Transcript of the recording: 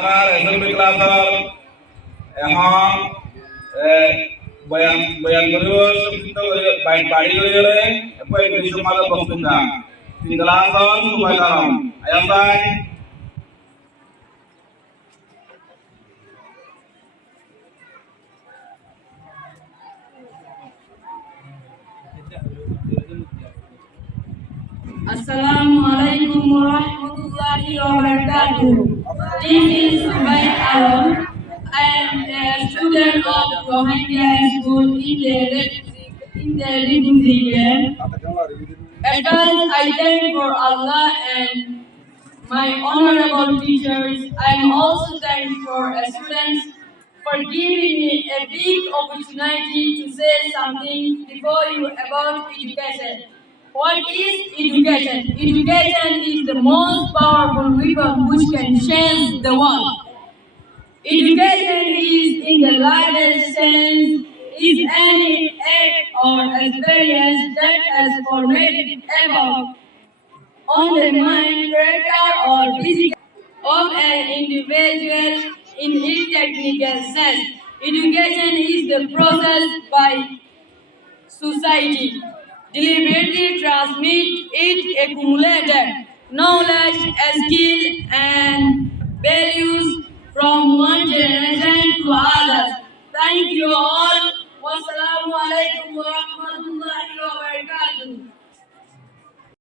আপনার এসএমবি ক্লাসের এখন বয়ান বয়ান করিব শিক্ষিত বাড়ি গেলে এরপর কিছু মাঝে বসতেন না তিন ক্লাসন সুবাই কারণ আয়াম ভাই Assalamualaikum warahmatullahi wabarakatuh. This is Subay Alam. I am a student of Rohingya School in the region. At first, I thank for Allah and my honorable teachers. I am also thankful for students for giving me a big opportunity to say something before you about education. What is education? Education is the most powerful weapon which can change the world. Education is, in the largest sense, is any act or experience that has formative effect on the mind, character, or physical of an individual in its technical sense. Education is the process by society deliberately transmit its accumulated knowledge, skill, and